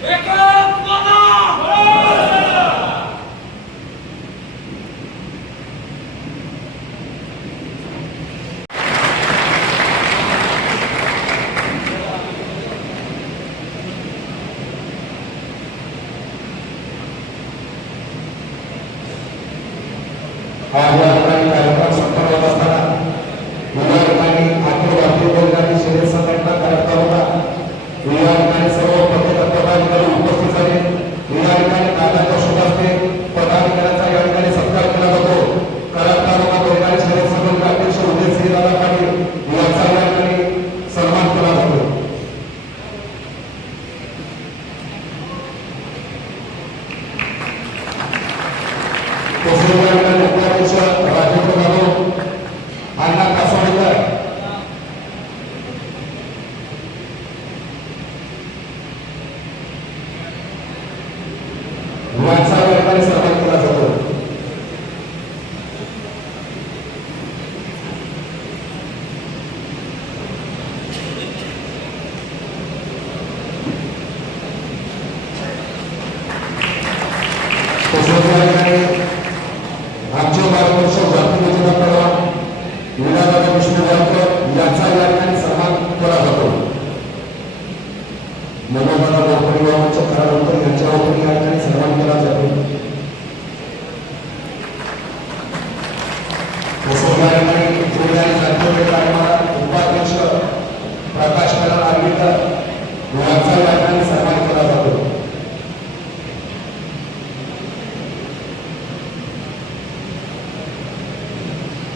上から駒だ आमचे मार्गदर्शक भारतीय प्रवाह विनाराधाकृष्ण वाडकर याचा या ठिकाणी केला जातो मनोहरराव परिवारांच्या खरा यांच्यावर या ठिकाणी सन्मान केला जातो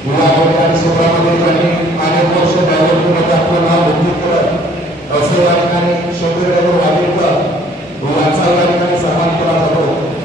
युवा अधिकारी संग्रामध्ये त्यांनी अनेक वर्ष डायव्हर्टमध्ये आपलं नाव उद्योग करत असे या ठिकाणी शंभर जातो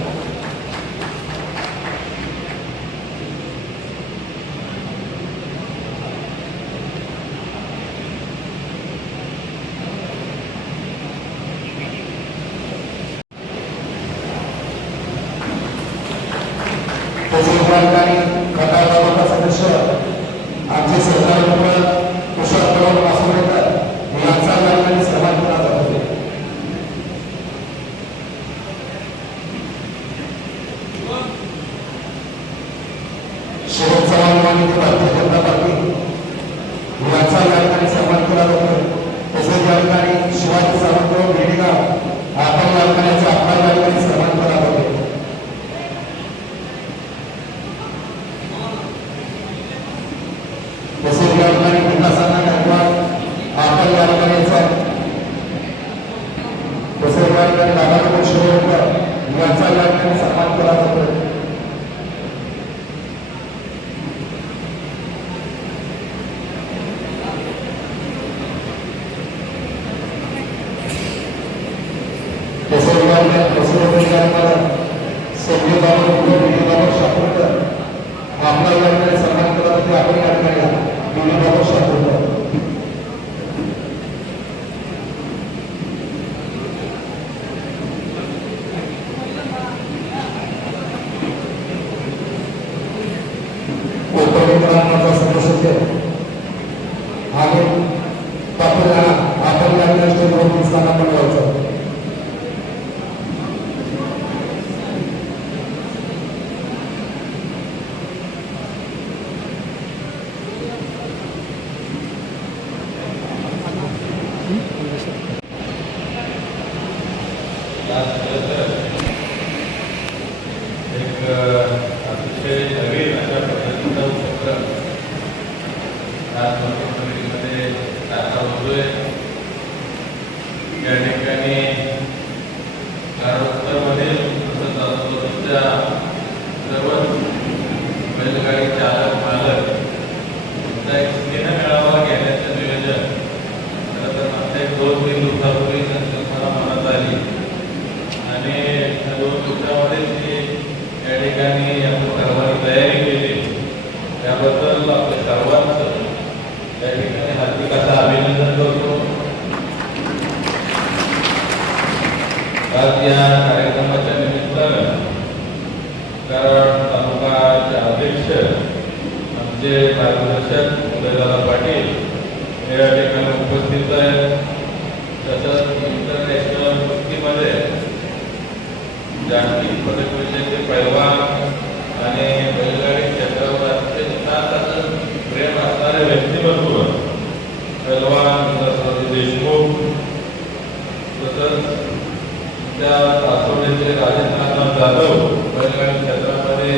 जाधव बैलगाडी क्षेत्रामध्ये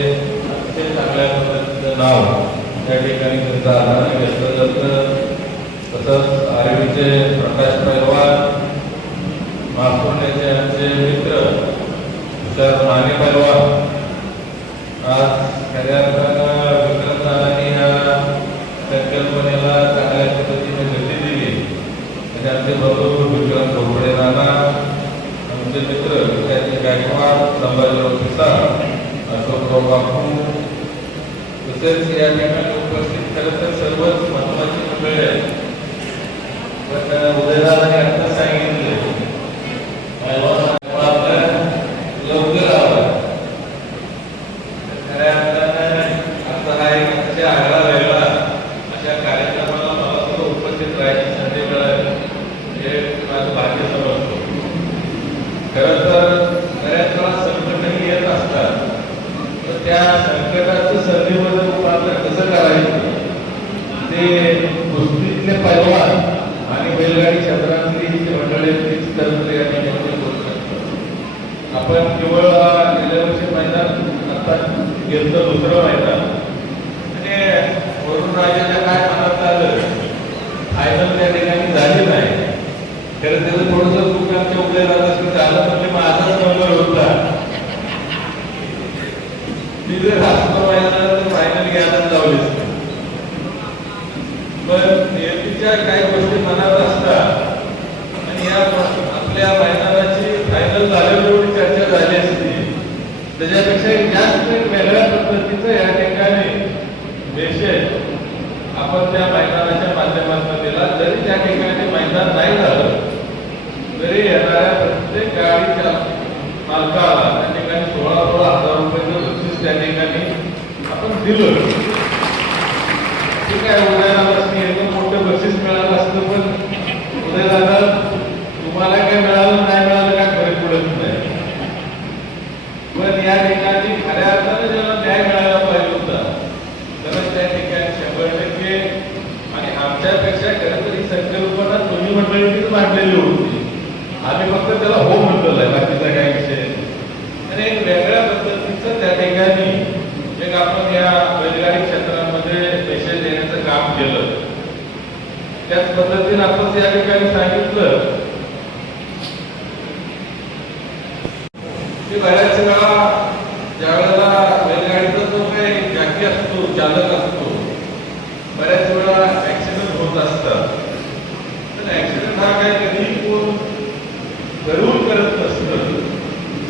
अतिशय चांगल्या पद्धतीचं नाव त्या ठिकाणी त्यांचं आधार घेतलं जातं तसंच आर्मीचे प्रकाश पैलवान मासोड्याचे आमचे मित्र तुषार माने पैलवान आज खऱ्या अर्थानं विक्रमदारांनी ह्या संकल्पनेला चांगल्या पद्धतीने गती दिली आणि आमचे बरोबर विक्रम ढोबळे नाना आमचे मित्र विकासजी गायकवाड संभाजीराव पिसाळ अशोकराव बापू तसेच या ठिकाणी उपस्थित खरं तर सर्वच महत्वाची मंडळी आहेत पण उदयदादाने आता सांगितले पैलवान आपलं लवकर आलं खऱ्या अर्थानं आता हा एक अतिशय आगळा वेगळा अशा कार्यक्रमाला मला सुद्धा उपस्थित राहायची संधी मिळाली हे माझं भाग्य समजतो खरं तर बऱ्याच वेळा संकटही येत असतात तर त्या संकटाचं संधीमध्ये रूपांतर कसं करायचं? ते कुस्तीतले पैलवान आणि बैलगाडी क्षेत्रातली जी मंडळी आहेत, तीच आपण केवळ गेल्या वर्षी मैदान आता घेतलं दुसरं मैदान. आणि वरुण राजाच्या काय मनात आलं? फायनल त्या ठिकाणी झाले नाही. तर त्याचं थोडंसं चूक आमच्या उदय झालं झालं म्हणजे माझाच नंबर होता. मी जर राष्ट्र मैदानात पण नियतीच्या काही गोष्टी मनात असतात. आणि या आपल्या मैदानाची फायनल झाल्यावर एवढी चर्चा झाली असती. त्याच्यापेक्षा एक जास्त वेगळ्या पद्धतीचं या ठिकाणी मेसेज आपण त्या मैदानाच्या माध्यमातून दिला. जरी त्या ठिकाणी मैदान नाही झालं तरी येणाऱ्या प्रत्येक गाडीच्या मालकाला त्या ठिकाणी सोळा सोळा हजार रुपये बक्षीस त्या आपण दिलं. ठीक आहे उदयदादासनी एकदम मोठं बक्षीस मिळालं असतं पण उदयदादा तुम्हाला काय मिळालं नाही मिळालं काय फरक पडत नाही पण या ठिकाणी खऱ्या अर्थाने ज्याला न्याय मिळायला पाहिजे होता तर त्या ठिकाणी शंभर टक्के आणि आमच्यापेक्षा खरं तर ही संकल्पना तुम्ही मंडळींनीच मांडलेली होती आम्ही फक्त त्याला हो म्हणलेलं आहे बाकीचा काही विषय नाही. आणि एक वेगळ्या पद्धतीचं त्या ठिकाणी एक आपण या बैलगाडी क्षेत्रामध्ये पैसे देण्याचं काम केलं त्याच पद्धतीने आपण या ठिकाणी सांगितलं की बऱ्याच वेळा ज्या वेळेला बैलगाडीचा जो काही जॅकी असतो चालक असतो. बऱ्याच वेळा ऍक्सिडेंट होत असतात तर ऍक्सिडेंट हा काय कधी कोण ठरवून करत नसतं.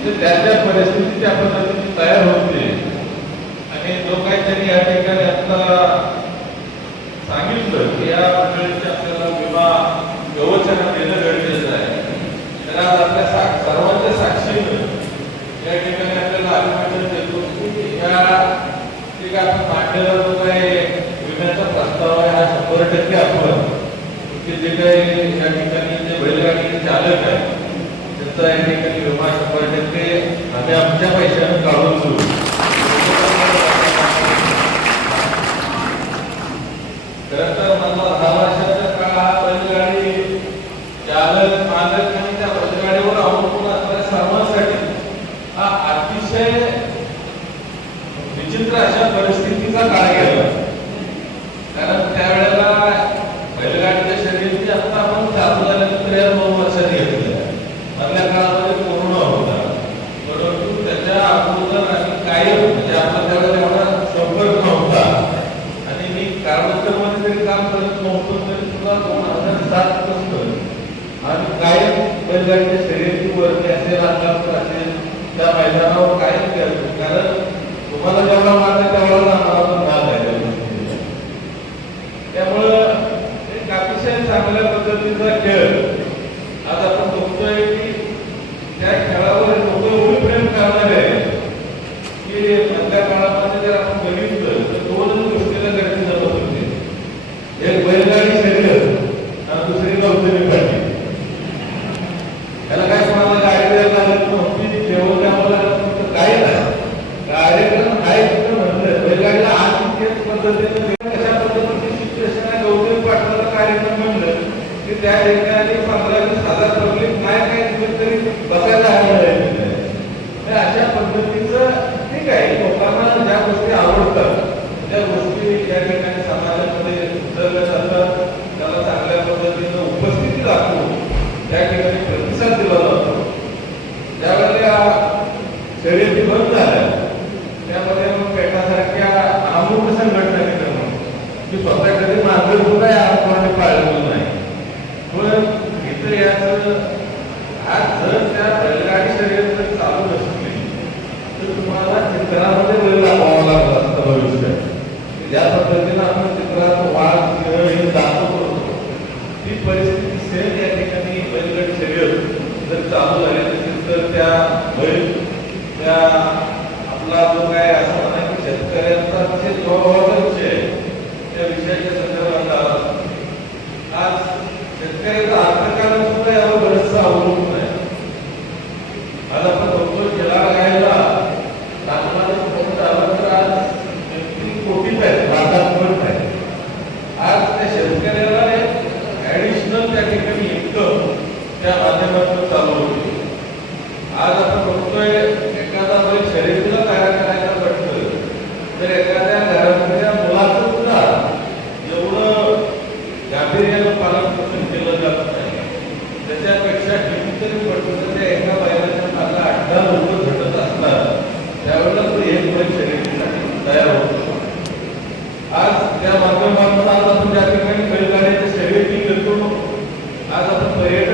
ते त्या त्या परिस्थिती त्या पद्धतीने तयार होते. आणि जो काही त्यांनी या ठिकाणी आता सांगितलं की या मंडळीचे आपल्याला विमा कवचना देणं गरजेचं आहे. तर आज आपल्या सा- सर्वांच्या साक्षीनं या ठिकाणी आपल्याला अभिनंदन देतो की या ठीक आपण मांडलेला जो विम्याचा प्रस्ताव आहे हा शंभर टक्के आपण जे काही या ठिकाणी जे बैलगाडी चालक आहे त्यांचा या ठिकाणी विमा शंभर टक्के आम्ही आमच्या पैशानं काढून खरं तर मला वर्षाचा काळ हा बैलगाडी चालक मालक आणि त्या बैलगाडीवर अवलंबून असणाऱ्या सर्वांसाठी हा अतिशय विचित्र अशा परिस्थितीचा काळ गेला. कारण त्यावेळेला बैलगाडीच्या शर्यती आता आपण चालू झाल्यानंतर या दोन वर्षांनी घेतल्या मधल्या काळामध्ये कोरोना होता. परंतु त्याच्या अगोदर आणि काही म्हणजे आपला त्यावेळेला एवढा संपर्क नव्हता. आणि मी कार्बोदरमध्ये जरी काम करत नव्हतो तरी तुला दोन हजार सात पासून. आणि कायम बैलगाडीच्या शर्यतीवरती असेल अंगावर असेल त्या मैदानावर कायम करतो कारण मला जेवढा मारला तेवढा मला पण दाद आहे. त्यामुळं एक अतिशय चांगल्या पद्धतीचा खेळ आज आपण बघतोय की त्या खेळावर लोक एवढी प्रेम करणार आहे की मधल्या काळामध्ये जर आपण बघितलं तर दोनच गोष्टीला गरजेचं जात होते. एक बैलगाडी शरीर आणि दुसरी नौदरी पाठी त्याला काय की त्या ठिकाणी पंधरा वीस हजार पब्लिक काय काय कुठेतरी बसायला हवं तर अशा पद्धतीचं ठीक आहे लोकांना ज्या गोष्टी आवडतात त्या गोष्टी या ठिकाणी समाजामध्ये उचलल्या जातात. त्याला चांगल्या पद्धतीनं aún आज त्या माध्यमातून आज आपण त्या ठिकाणी बैलगाड्याची शर्यती करतो आज आपण पर्यटन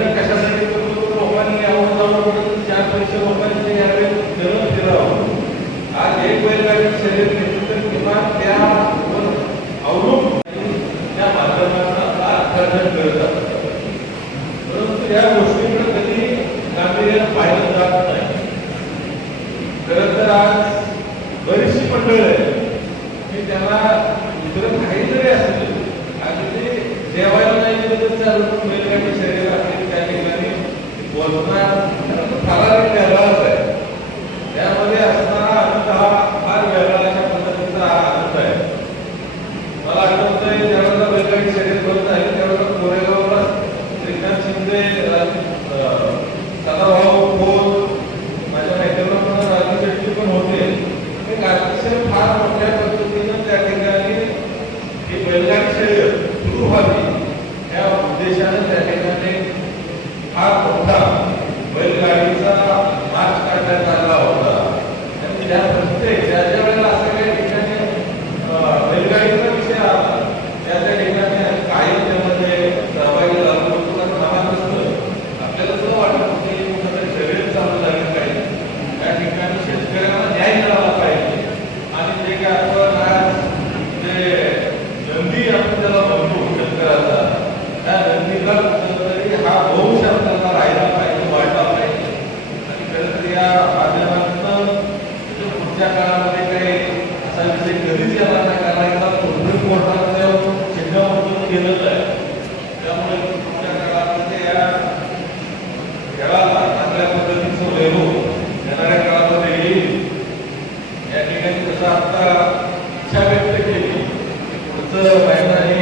Amen. Kita cakap tentang ini, untuk mana.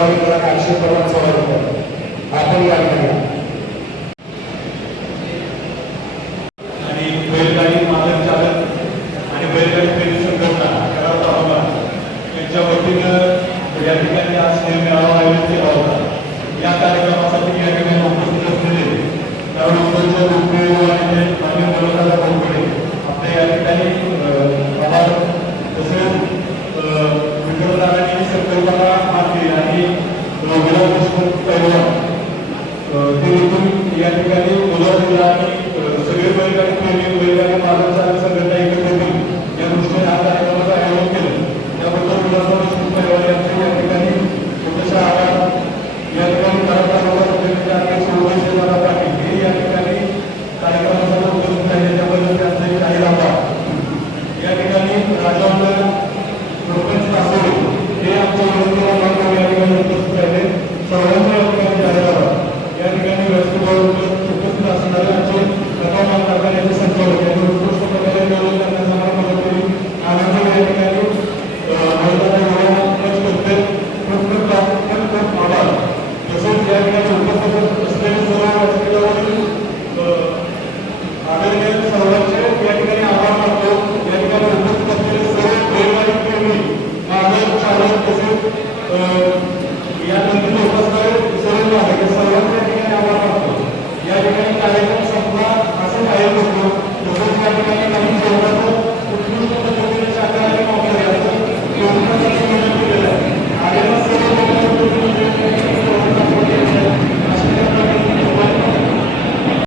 विजय चोरमान आठशे आणि अक्षय पवार आपण या